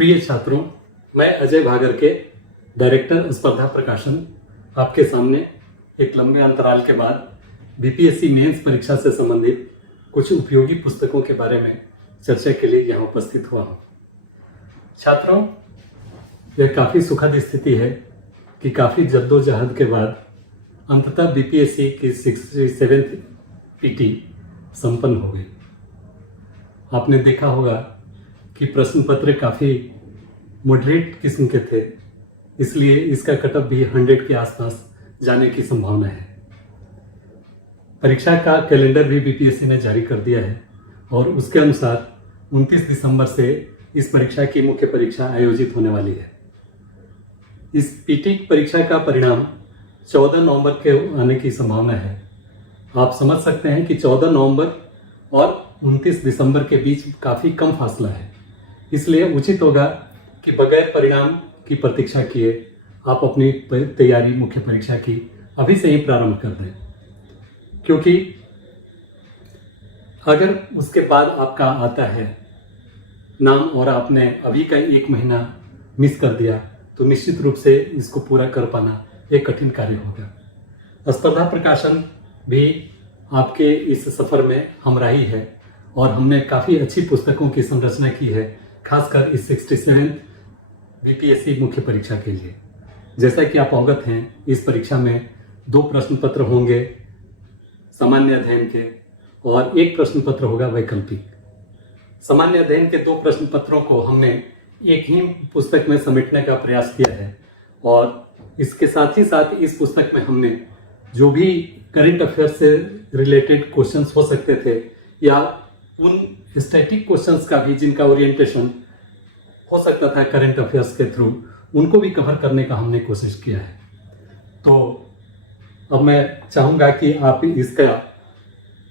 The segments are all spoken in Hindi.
प्रिय छात्रों, मैं अजय भागर के डायरेक्टर स्पर्धा प्रकाशन आपके सामने एक लंबे अंतराल के बाद बीपीएससी मेंस परीक्षा से संबंधित कुछ उपयोगी पुस्तकों के बारे में चर्चा के लिए यहाँ उपस्थित हुआ हूँ। छात्रों, यह काफ़ी सुखद स्थिति है कि काफ़ी जद्दोजहद के बाद अंततः बीपीएससी की 67th पीटी संपन्न हो गई। आपने देखा होगा कि प्रश्न पत्र काफ़ी मॉडरेट किस्म के थे, इसलिए इसका कटअप भी 100 के आसपास जाने की संभावना है। परीक्षा का कैलेंडर भी बीपीएससी ने जारी कर दिया है और उसके अनुसार 29 दिसंबर से इस परीक्षा की मुख्य परीक्षा आयोजित होने वाली है। इस पीटी परीक्षा का परिणाम 14 नवंबर के आने की संभावना है। आप समझ सकते हैं कि 14 नवंबर और 29 दिसंबर के बीच काफ़ी कम फासला है, इसलिए उचित होगा कि बगैर परिणाम की प्रतीक्षा किए आप अपनी तैयारी मुख्य परीक्षा की अभी से ही प्रारंभ कर दें, क्योंकि अगर उसके बाद आपका आता है नाम और आपने अभी का 1 महीना मिस कर दिया तो निश्चित रूप से इसको पूरा कर पाना एक कठिन कार्य होगा। स्पर्धा प्रकाशन भी आपके इस सफ़र में हमराही है और हमने काफ़ी अच्छी पुस्तकों की संरचना की है, खासकर इस 67th बीपीएससी मुख्य परीक्षा के लिए। जैसा कि आप अवगत हैं, इस परीक्षा में 2 प्रश्न पत्र होंगे सामान्य अध्ययन के और 1 प्रश्न पत्र होगा वैकल्पिक। सामान्य अध्ययन के 2 प्रश्न पत्रों को हमने एक ही पुस्तक में समेटने का प्रयास किया है और इसके साथ ही साथ इस पुस्तक में हमने जो भी करंट अफेयर्स से रिलेटेड क्वेश्चंस हो सकते थे या उन स्टैटिक क्वेश्चंस का भी जिनका ओरिएंटेशन हो सकता था करंट अफेयर्स के थ्रू, उनको भी कवर करने का हमने कोशिश किया है। तो अब मैं चाहूँगा कि आप इसका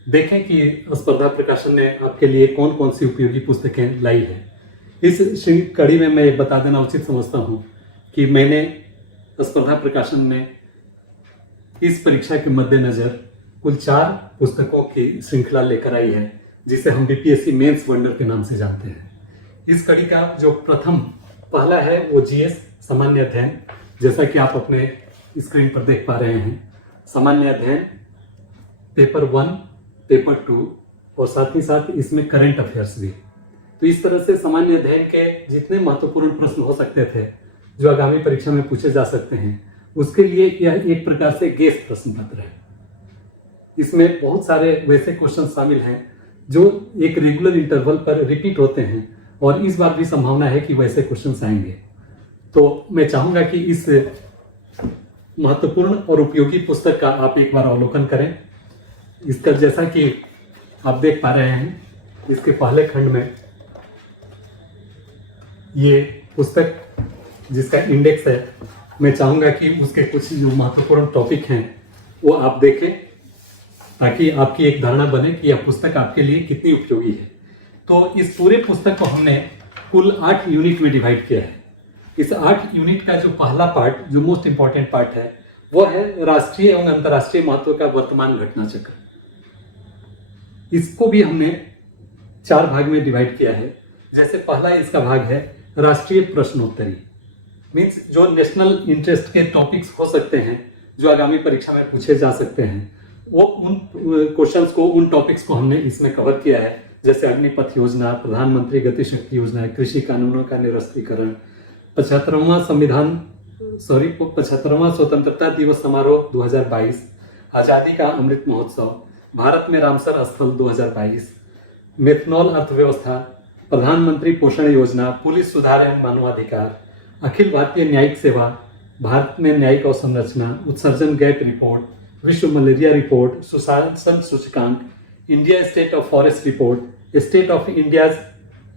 देखें कि स्पर्धा प्रकाशन ने आपके लिए कौन कौन सी उपयोगी पुस्तकें लाई है। इस कड़ी में मैं ये बता देना उचित समझता हूँ कि मैंने स्पर्धा प्रकाशन में इस परीक्षा के मद्देनज़र कुल 4 पुस्तकों की श्रृंखला लेकर आई है, जिसे हम बीपीएससी मेंस वंडर के नाम से जानते हैं। इस कड़ी का जो पहला है वो जीएस सामान्य अध्ययन, जैसा कि आप अपने स्क्रीन पर देख पा रहे हैं। सामान्य अध्ययन पेपर 1, पेपर 2 और साथ ही साथ इसमें करंट अफेयर्स भी। तो इस तरह से सामान्य अध्ययन के जितने महत्वपूर्ण प्रश्न हो सकते थे जो आगामी परीक्षा में पूछे जा सकते हैं, उसके लिए यह एक प्रकार से गेस प्रश्न पत्र है। इसमें बहुत सारे वैसे क्वेश्चन शामिल हैं जो एक रेगुलर इंटरवल पर रिपीट होते हैं और इस बार भी संभावना है कि वैसे क्वेश्चन आएंगे। तो मैं चाहूँगा कि इस महत्वपूर्ण और उपयोगी पुस्तक का आप एक बार अवलोकन करें। इसका जैसा कि आप देख पा रहे हैं, इसके पहले खंड में ये पुस्तक जिसका इंडेक्स है, मैं चाहूँगा कि उसके कुछ जो महत्वपूर्ण टॉपिक हैं वो आप देखें, ताकि आपकी एक धारणा बने कि यह पुस्तक आपके लिए कितनी उपयोगी है। तो इस पूरे पुस्तक को हमने कुल 8 यूनिट में डिवाइड किया है। इस 8 यूनिट का जो पहला पार्ट, जो मोस्ट इंपॉर्टेंट पार्ट है, वो है राष्ट्रीय एवं अंतर्राष्ट्रीय महत्व का वर्तमान घटना चक्र। इसको भी हमने 4 भाग में डिवाइड किया है। जैसे पहला इसका भाग है राष्ट्रीय प्रश्नोत्तरी, मीन्स जो नेशनल इंटरेस्ट के टॉपिक्स हो सकते हैं जो आगामी परीक्षा में पूछे जा सकते हैं, वो उन क्वेश्चंस को, उन टॉपिक्स को हमने इसमें कवर किया है। जैसे अग्निपथ योजना, प्रधानमंत्री गति शक्ति योजना, कृषि कानूनों का निरस्तीकरण, 75वां स्वतंत्रता दिवस समारोह 2022, आज़ादी का अमृत महोत्सव, भारत में रामसर स्थल 2022, मेथनॉल अर्थव्यवस्था, प्रधानमंत्री पोषण योजना, पुलिस सुधार एवं मानवाधिकार, अखिल भारतीय न्यायिक सेवा, भारत में न्यायिक अवसंरचना, उत्सर्जन गैप रिपोर्ट, विश्व मलेरिया रिपोर्ट, सुशासन सूचकांक, India state of forest report, state of India's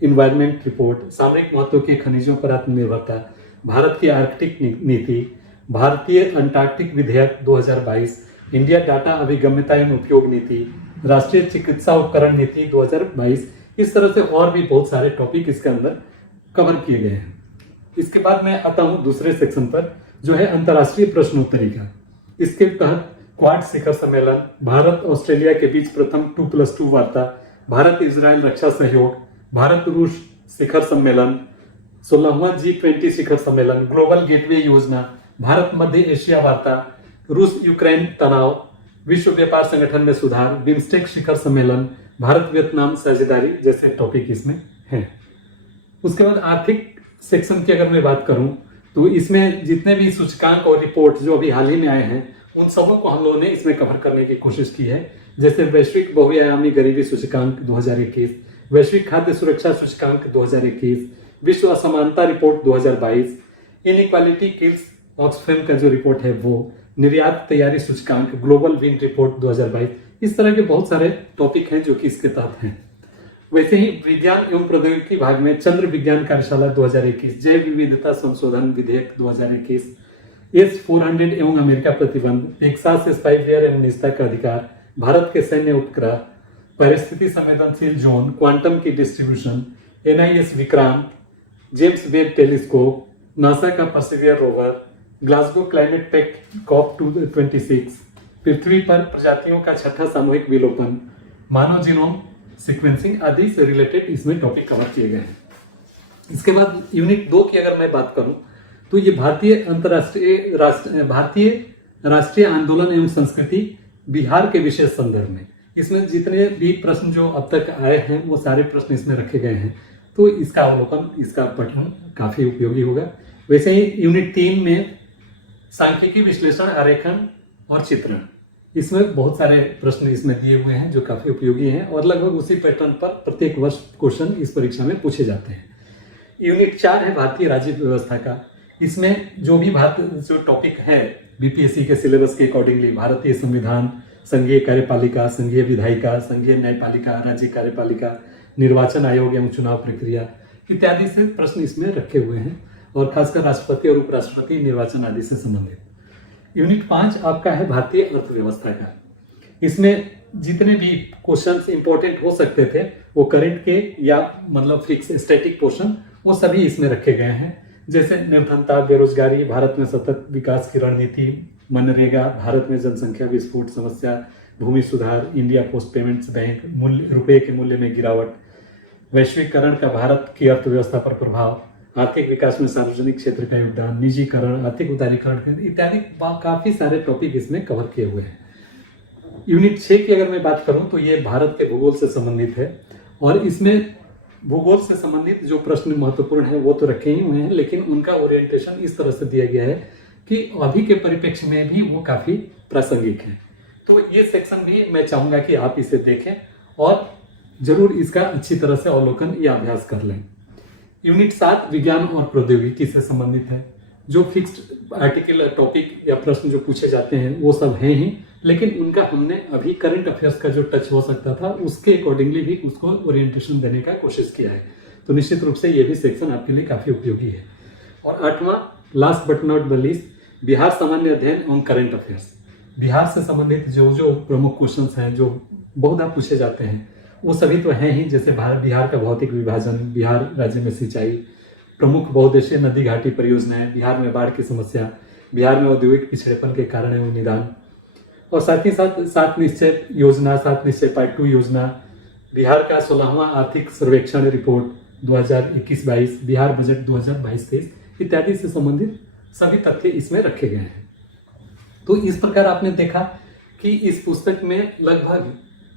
environment report, सामरिक महत्व के खनिजों पर आत्मनिर्भरता, भारत की आर्कटिक नीति, भारतीय अंटार्कटिक विधेयक 2022, इंडिया डाटा अभिगम्यता एवं उपयोग नीति, राष्ट्रीय चिकित्सा उपकरण नीति 2022। इस तरह से और भी बहुत सारे टॉपिक इसके अंदर कवर किए गए हैं। इसके बाद मैं आता हूँ दूसरे सेक्शन पर, जो है अंतर्राष्ट्रीय प्रश्नोत्तरी का। इसके तहत क्वाड शिखर सम्मेलन, भारत ऑस्ट्रेलिया के बीच प्रथम 2+2 वार्ता, भारत इजराइल रक्षा सहयोग, भारत रूस शिखर सम्मेलन, 16वां G20 शिखर सम्मेलन, ग्लोबल गेटवे योजना, भारत मध्य एशिया वार्ता, रूस यूक्रेन तनाव, विश्व व्यापार संगठन में सुधार, बिम्स्टेक शिखर सम्मेलन, भारत वियतनाम साझेदारी जैसे टॉपिक इसमें हैं। उसके बाद आर्थिक सेक्शन की अगर मैं बात करूं तो इसमें जितने भी सूचकांक और रिपोर्ट जो अभी हाल ही में आए हैं उन सबों को हम लोगों ने इसमें कवर करने की कोशिश की है। जैसे वैश्विक बहुआयामी गरीबी सूचकांक 2021, वैश्विक खाद्य सुरक्षा सूचकांक 2021, विश्व असमानता रिपोर्ट 2022, इनइक्वालिटी किल्स ऑक्सफैम का जो रिपोर्ट है वो, निर्यात तैयारी सूचकांक, ग्लोबल विन रिपोर्ट 2022, इस तरह के बहुत सारे टॉपिक हैं जो कि इसके तहत हैं। वैसे ही विज्ञान एवं प्रौद्योगिकी भाग में चंद्र विज्ञान कार्यशाला 2021, जैव विविधता संशोधन विधेयक 2021, S-400 एवं अमेरिका प्रतिबंध, टेक्सास स्पाईवेयर एवं निजता का अधिकार, भारत के सैन्य उपग्रह, परिस्थिति संवेदनशील जोन, क्वांटम की distribution, NIS Vikrant, James Webb telescope, NASA का Perseverance rover, Glasgow climate pact COP26, पृथ्वी पर प्रजातियों का छठा सामूहिक विलोपन, मानव जीनोम सीक्वेंसिंग आदि से रिलेटेड इसमें टॉपिक कवर किए गए हैं। इसके बाद यूनिट 2 की अगर मैं बात करूं तो ये भारतीय राष्ट्रीय आंदोलन एवं संस्कृति बिहार के विशेष संदर्भ में, इसमें जितने भी प्रश्न जो अब तक आए हैं वो सारे प्रश्न इसमें रखे गए हैं, तो इसका अवलोकन, इसका पठन काफी उपयोगी होगा। वैसे ही यूनिट 3 में सांख्यिकी विश्लेषण, आरेखन और चित्रण, इसमें बहुत सारे प्रश्न इसमें दिए हुए हैं जो काफी उपयोगी हैं और लगभग उसी पैटर्न पर प्रत्येक वर्ष क्वेश्चन इस परीक्षा में पूछे जाते हैं। यूनिट 4 है भारतीय राजनीति व्यवस्था का। इसमें जो भी जो टॉपिक है बीपीएससी के सिलेबस के अकॉर्डिंगली, भारतीय संविधान, संघीय कार्यपालिका, संघीय विधायिका, संघीय न्यायपालिका, राज्य कार्यपालिका, निर्वाचन आयोग एवं चुनाव प्रक्रिया इत्यादि से प्रश्न इसमें रखे हुए हैं और खासकर राष्ट्रपति और उपराष्ट्रपति निर्वाचन आदि से संबंधित। यूनिट 5 आपका है भारतीय अर्थव्यवस्था का। इसमें जितने भी क्वेश्चंस इंपॉर्टेंट हो सकते थे वो करंट के या मतलब फिक्स स्टैटिक पोर्शन वो सभी इसमें रखे गए हैं। जैसे निर्धनता, बेरोजगारी, भारत में सतत विकास की रणनीति, मनरेगा, भारत में जनसंख्या विस्फोट समस्या, भूमि सुधार, इंडिया पोस्ट पेमेंट्स बैंक, रुपये के मूल्य में गिरावट, वैश्वीकरण का भारत की अर्थव्यवस्था पर प्रभाव, आर्थिक विकास में सार्वजनिक क्षेत्र का योगदान, निजीकरण, आर्थिक उदारीकरण इत्यादि काफी सारे टॉपिक इसमें कवर किए हुए हैं। यूनिट 6 की अगर मैं बात करूं तो ये भारत के भूगोल से संबंधित है और इसमें भूगोल से संबंधित जो प्रश्न महत्वपूर्ण है वो तो रखे ही हुए हैं, लेकिन उनका ओरिएंटेशन इस तरह से दिया गया है कि अभी के परिप्रेक्ष्य में भी वो काफी प्रासंगिक है। तो ये सेक्शन भी मैं चाहूंगा कि आप इसे देखें और जरूर इसका अच्छी तरह से अवलोकन या अभ्यास कर लें। यूनिट 7 विज्ञान और प्रौद्योगिकी से संबंधित है। जो फिक्स्ड आर्टिकल टॉपिक या प्रश्न जो पूछे जाते हैं वो सब हैं ही, लेकिन उनका हमने अभी करंट अफेयर्स का जो टच हो सकता था उसके अकॉर्डिंगली भी उसको ओरिएंटेशन देने का कोशिश किया है। तो निश्चित रूप से ये भी सेक्शन आपके लिए काफी उपयोगी है। और 8वां last but not the least, Bihar सामान्य अध्ययन एवं करंट अफेयर्स। बिहार से संबंधित जो प्रमुख क्वेश्चन हैं जो बहुधा पूछे जाते हैं वो सभी तो हैं ही, जैसे बिहार का भौतिक विभाजन, बिहार राज्य में सिंचाई, प्रमुख बहुउद्देशीय नदी घाटी परियोजनाएं, बिहार में बाढ़ की समस्या, बिहार में औद्योगिक पिछड़ेपन के कारण एवं निदान, और साथ ही साथ 7 निश्चय योजना, 7 निश्चय पार्ट 2 योजना, बिहार का 16वां आर्थिक सर्वेक्षण रिपोर्ट 2021-22, बिहार बजट 2022-23 इत्यादि से संबंधित सभी तथ्य इसमें रखे गए हैं। तो इस प्रकार आपने देखा कि इस पुस्तक में लगभग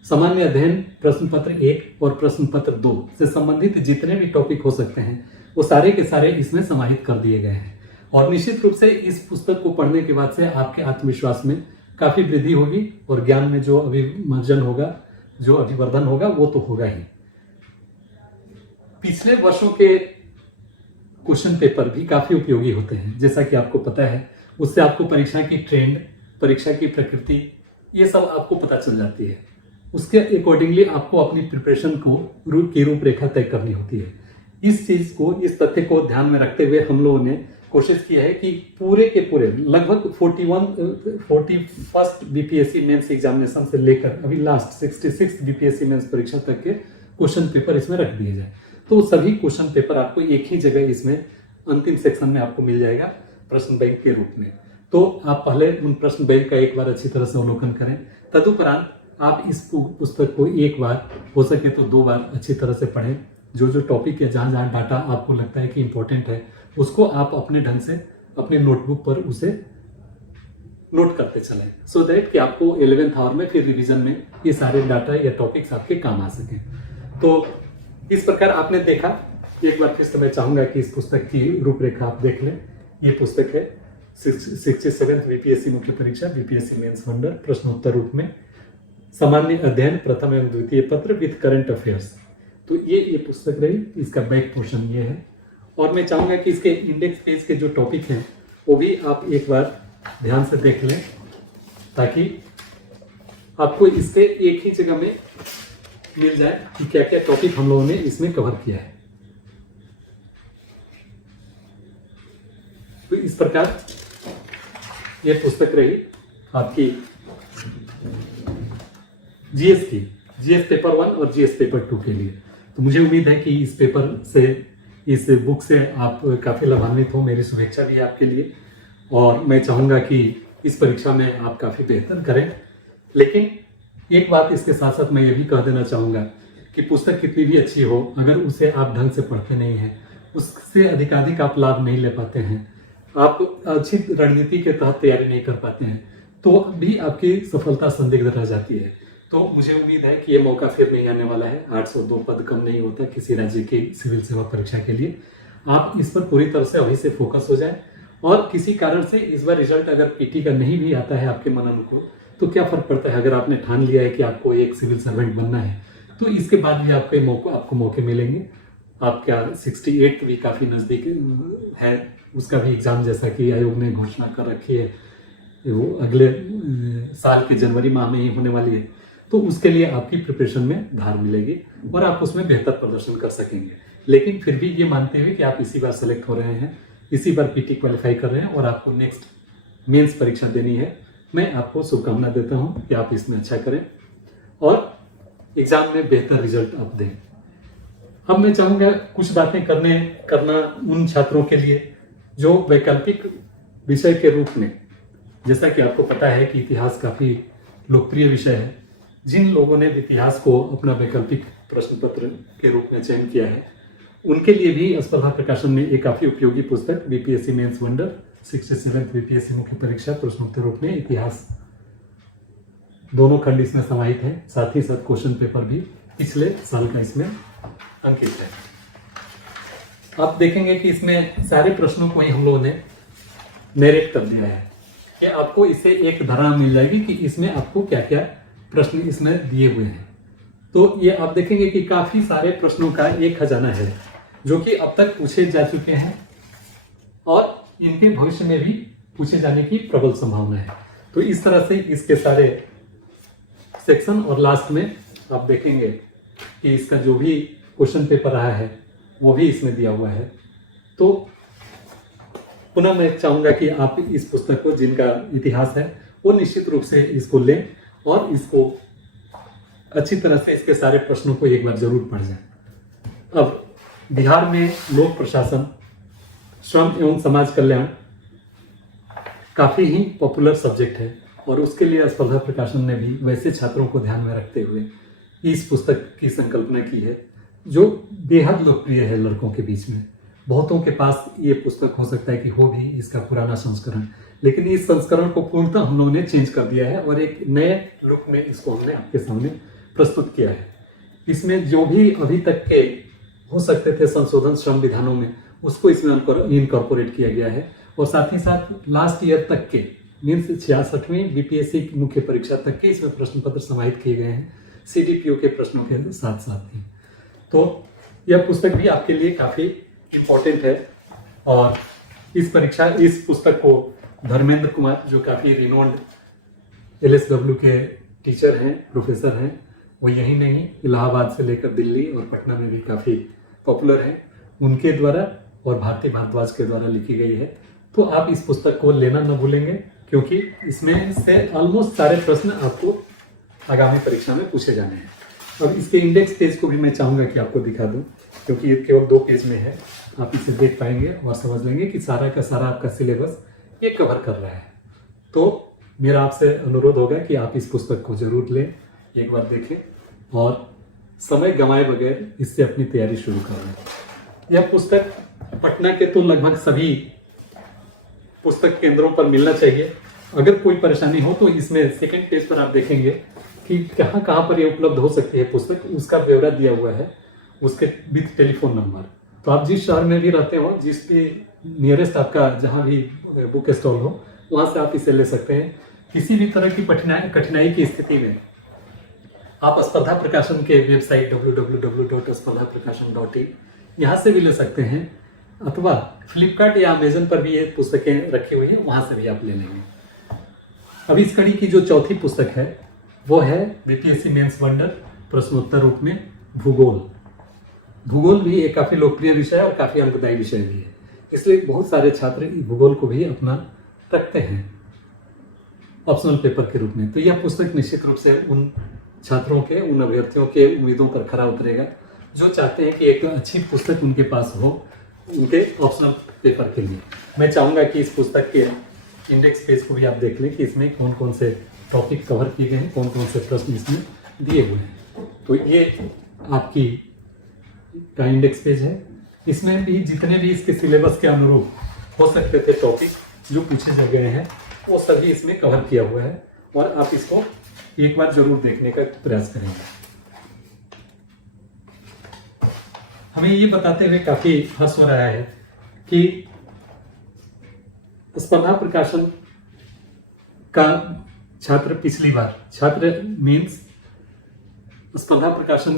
सामान्य अध्ययन प्रश्न पत्र 1 और प्रश्न पत्र 2 से संबंधित जितने भी टॉपिक हो सकते हैं वो सारे के सारे इसमें समाहित कर दिए गए हैं। और निश्चित रूप से इस पुस्तक को पढ़ने के बाद से आपके आत्मविश्वास में काफी वृद्धि होगी और ज्ञान में जो अभिवर्धन होगा, जो अभिवर्धन होगा वो तो होगा ही। पिछले वर्षों के क्वेश्चन पेपर भी काफी उपयोगी होते हैं, जैसा कि आपको पता है। उससे आपको परीक्षा की ट्रेंड, परीक्षा की प्रकृति, ये सब आपको पता चल जाती है। उसके अकॉर्डिंगली आपको अपनी प्रिपरेशन की रूपरेखा तय करनी होती है। इस चीज को, इस तथ्य को ध्यान में रखते हुए हम लोगों ने कोशिश की है कि पूरे के पूरे लगभग 41st बीपीएससी मेंस एग्जामिनेशन से लेकर अभी लास्ट 66 बीपीएससी मेंस परीक्षा तक के क्वेश्चन पेपर इसमें रख दिए जाए। तो सभी क्वेश्चन पेपर आपको एक ही जगह इसमें अंतिम सेक्शन में आपको मिल जाएगा प्रश्न बैंक के रूप में। तो आप पहले उन प्रश्न बैंक का एक बार अच्छी तरह से अवलोकन करें, तदुपरांत आप इस पुस्तक को एक बार, हो सके तो 2 बार अच्छी तरह से पढ़ें, जो जो टॉपिक है, जहाँ जहाँ डाटा आपको लगता है कि इम्पोर्टेंट है, उसको आप अपने ढंग से अपने नोटबुक पर उसे नोट करते चलें, सो दैट कि आपको 11th आवर में फिर रिवीजन में ये सारे डाटा या टॉपिक्स आपके काम आ सकें। तो इस प्रकार आपने देखा। एक बार फिर से मैं चाहूंगा कि इस पुस्तक की रूपरेखा आप देख लें। ये पुस्तक है 67th बीपीएससी मुख्य परीक्षा बीपीएससी मेंस वंडर, प्रश्नोत्तर रूप में, सामान्य अध्ययन प्रथम एवं द्वितीय पत्र विद करंट अफेयर्स। तो ये पुस्तक रही। इसका बैक पोर्शन ये है, और मैं चाहूंगा कि इसके इंडेक्स पेज के जो टॉपिक हैं वो भी आप एक बार ध्यान से देख लें, ताकि आपको इससे एक ही जगह में मिल जाए कि क्या क्या टॉपिक हम लोगों ने इसमें कवर किया है। तो इस प्रकार ये पुस्तक रही आपकी जीएस की, जीएस पेपर 1 और जीएस पेपर 2 के लिए। तो मुझे उम्मीद है कि इस पेपर से, इस बुक से आप काफ़ी लाभान्वित हो। मेरी शुभेच्छा भी है आपके लिए, और मैं चाहूँगा कि इस परीक्षा में आप काफ़ी बेहतर करें। लेकिन एक बात इसके साथ साथ मैं ये भी कह देना चाहूँगा कि पुस्तक कितनी भी अच्छी हो, अगर उसे आप ढंग से पढ़ते नहीं हैं, उससे अधिकाधिक आप लाभ नहीं ले पाते हैं, आप अच्छी रणनीति के तहत तैयारी नहीं कर पाते हैं, तो भी आपकी सफलता संदिग्ध रह जाती है। तो मुझे उम्मीद है कि ये मौका फिर नहीं आने वाला है। 802 पद कम नहीं होता किसी राज्य की सिविल सेवा परीक्षा के लिए। आप इस पर पूरी तरह से अभी से फोकस हो जाए, और किसी कारण से इस बार रिजल्ट अगर पीटी का नहीं भी आता है आपके मन अनुकूल, तो क्या फर्क पड़ता है। अगर आपने ठान लिया है कि आपको एक सिविल सर्वेंट बनना है, तो इसके बाद भी आपको मौके मिलेंगे। आपका 68 भी काफ़ी नज़दीक है, उसका भी एग्ज़ाम जैसा कि आयोग ने घोषणा कर रखी है, वो अगले साल के जनवरी माह में ही होने वाली है। तो उसके लिए आपकी प्रिपरेशन में धार मिलेगी और आप उसमें बेहतर प्रदर्शन कर सकेंगे। लेकिन फिर भी ये मानते हुए कि आप इसी बार सेलेक्ट हो रहे हैं, इसी बार पीटी क्वालिफाई कर रहे हैं और आपको नेक्स्ट मेंस परीक्षा देनी है, मैं आपको शुभकामना देता हूं कि आप इसमें अच्छा करें और एग्जाम में बेहतर रिजल्ट आप दें। अब मैं चाहूँगा कुछ बातें करना उन छात्रों के लिए जो वैकल्पिक विषय के रूप में, जैसा कि आपको पता है कि इतिहास काफ़ी लोकप्रिय विषय है, जिन लोगों ने इतिहास को अपना वैकल्पिक प्रश्न पत्र के रूप में चयन किया है, उनके लिए भी स्पर्धा प्रकाशन ने एक काफ़ी उपयोगी पुस्तक BPSC mains wonder 67th BPSC मुख्य परीक्षा प्रश्नोत्तर रूप में इतिहास दोनों खंड इसमें समाहित है, साथ ही साथ क्वेश्चन पेपर भी पिछले साल का इसमें अंकित है। आप देखेंगे कि इसमें सारे प्रश्नों को ही हम लोगों ने नरेट कर दिया है कि आपको इससे एक धारणा मिल जाएगी कि इसमें आपको क्या क्या प्रश्न इसमें दिए हुए हैं। तो ये आप देखेंगे कि काफी सारे प्रश्नों का एक खजाना है जो कि अब तक पूछे जा चुके हैं और इनके भविष्य में भी पूछे जाने की प्रबल संभावना है। तो इस तरह से इसके सारे सेक्शन और लास्ट में आप देखेंगे कि इसका जो भी क्वेश्चन पेपर रहा है वो भी इसमें दिया हुआ है। तो पुनः मैं चाहूंगा कि आप इस पुस्तक को, जिनका इतिहास है, वो निश्चित रूप से इसको लें और इसको अच्छी तरह से इसके सारे प्रश्नों को एक बार जरूर पढ़ जाएं। अब बिहार में लोक प्रशासन, श्रम एवं समाज कल्याण काफी ही पॉपुलर सब्जेक्ट है और उसके लिए स्पर्धा प्रकाशन ने भी वैसे छात्रों को ध्यान में रखते हुए इस पुस्तक की संकल्पना की है जो बेहद लोकप्रिय है लड़कों के बीच में। बहुतों के पास ये पुस्तक हो सकता है कि हो भी इसका पुराना संस्करण, लेकिन इस संस्करण को पूर्णतः हम लोगों ने चेंज कर दिया है और एक नए लुक में इसको हमने आपके सामने प्रस्तुत किया है। इसमें जो भी अभी तक के हो सकते थे संशोधन श्रम विधानों में, उसको इसमें इनकॉर्पोरेट किया गया है और साथ ही साथ लास्ट ईयर तक के मीन्स 66वीं बीपीएससी मुख्य परीक्षा तक के इसमें प्रश्न पत्र समाहित किए गए हैं सीडीपीओ के प्रश्नों के साथ साथ ही। तो यह पुस्तक भी आपके लिए काफ़ी इम्पोर्टेंट है और इस पुस्तक को धर्मेंद्र कुमार, जो काफ़ी रिनोन्ड एलएसडब्ल्यू के टीचर हैं, प्रोफेसर हैं, वो यही नहीं इलाहाबाद से लेकर दिल्ली और पटना में भी काफ़ी पॉपुलर हैं, उनके द्वारा और भारती भारद्वाज के द्वारा लिखी गई है। तो आप इस पुस्तक को लेना न भूलेंगे क्योंकि इसमें से ऑलमोस्ट सारे प्रश्न आपको आगामी परीक्षा में पूछे जाने हैं। अब इसके इंडेक्स पेज को भी मैं चाहूँगा कि आपको दिखा दूँ क्योंकि ये केवल 2 पेज में है। आप इसे देख पाएंगे और समझ लेंगे कि सारा का सारा आपका सिलेबस ये कवर कर रहा है। तो मेरा आपसे अनुरोध होगा कि आप इस पुस्तक को जरूर लें, एक बार देखें और समय गंवाए बगैर इससे अपनी तैयारी शुरू कर लें। यह पुस्तक पटना के तो लगभग सभी पुस्तक केंद्रों पर मिलना चाहिए। अगर कोई परेशानी हो तो इसमें सेकंड पेज पर आप देखेंगे कि कहाँ कहाँ पर ये उपलब्ध हो सकती है पुस्तक, उसका ब्यौरा दिया हुआ है, उसके विद टेलीफोन नंबर। तो आप जिस शहर में भी रहते हो, जिस भी नियरेस्ट आपका जहाँ भी बुक स्टॉल हो, वहाँ से आप इसे ले सकते हैं। किसी भी तरह की कठिनाई की स्थिति में आप स्पर्धा प्रकाशन के वेबसाइट www.spardhaprakasan.in यहाँ से भी ले सकते हैं, अथवा फ्लिपकार्ट या अमेजन पर भी ये पुस्तकें रखी हुई हैं, वहाँ से भी आप ले लेंगे। अब इस कड़ी की जो चौथी पुस्तक है वो है बीपीएससी मेंस वंडर प्रश्नोत्तर रूप में भूगोल। भूगोल भी एक काफ़ी लोकप्रिय विषय है और काफ़ी अंकदायी विषय भी है, इसलिए बहुत सारे छात्र भूगोल को भी अपना रखते हैं ऑप्शनल पेपर के रूप में। तो यह पुस्तक निश्चित रूप से उन छात्रों के, उन अभ्यर्थियों के उम्मीदों पर खरा उतरेगा जो चाहते हैं कि एक अच्छी पुस्तक उनके पास हो उनके ऑप्शनल पेपर के लिए। मैं चाहूँगा कि इस पुस्तक के इंडेक्स पेज को भी आप देख लें कि इसमें कौन कौन से टॉपिक कवर किए गए हैं, कौन कौन से प्रश्न इसमें दिए हुए हैं। तो ये आपकी का इंडेक्स पेज है। इसमें भी जितने भी इसके सिलेबस के अनुरूप हो सकते थे टॉपिक जो पूछे गए हैं वो सभी इसमें कवर किया हुआ है, और आप इसको एक बार जरूर देखने का प्रयास करेंगे। हमें ये बताते हुए काफी हर्ष हो रहा है कि स्पर्धा प्रकाशन का पिछली बार मीन्स स्पर्धा प्रकाशन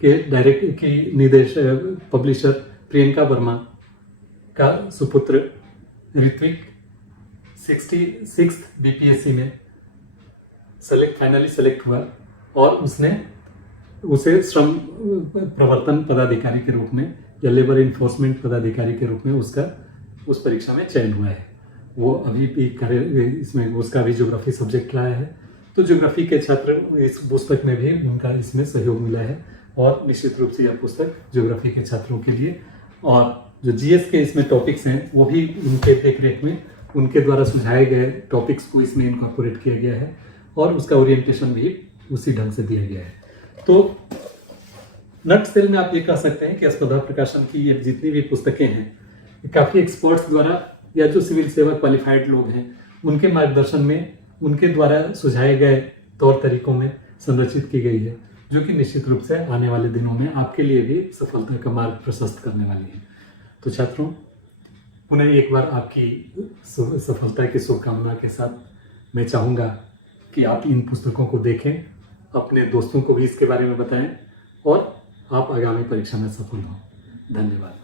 के डायरेक्टर की निदेशक पब्लिशर प्रियंका वर्मा का सुपुत्र ऋत्विक 66 बीपीएससी में फाइनली सेलेक्ट हुआ, और उसे श्रम प्रवर्तन पदाधिकारी के रूप में या लेबर इन्फोर्समेंट पदाधिकारी के रूप में उस परीक्षा में चयन हुआ है। वो अभी भी इसमें उसका भी ज्योग्राफी सब्जेक्ट लाया है, तो ज्योग्राफी के छात्र इस पुस्तक में भी उनका इसमें सहयोग मिला है, और निश्चित रूप से यह पुस्तक ज्योग्राफी के छात्रों के लिए, और जो जीएस के इसमें टॉपिक्स हैं वो भी उनके देखरेख में उनके द्वारा सुझाए गए टॉपिक्स को इसमें इनकॉर्पोरेट किया गया है, और उसका ओरिएंटेशन भी उसी ढंग से दिया गया है। तो नट सेल में आप ये कह सकते हैं कि स्पर्धा प्रकाशन की ये जितनी भी पुस्तकें हैं काफ़ी एक्सपर्ट्स द्वारा या जो सिविल सेवा क्वालिफाइड लोग हैं उनके मार्गदर्शन में, उनके द्वारा सुझाए गए तौर तरीकों में संरचित की गई है, जो कि निश्चित रूप से आने वाले दिनों में आपके लिए भी सफलता का मार्ग प्रशस्त करने वाली है। तो छात्रों, पुनः एक बार आपकी सफलता की शुभकामना के साथ मैं चाहूँगा कि आप इन पुस्तकों को देखें, अपने दोस्तों को भी इसके बारे में बताएं, और आप आगामी परीक्षा में सफल हों। धन्यवाद।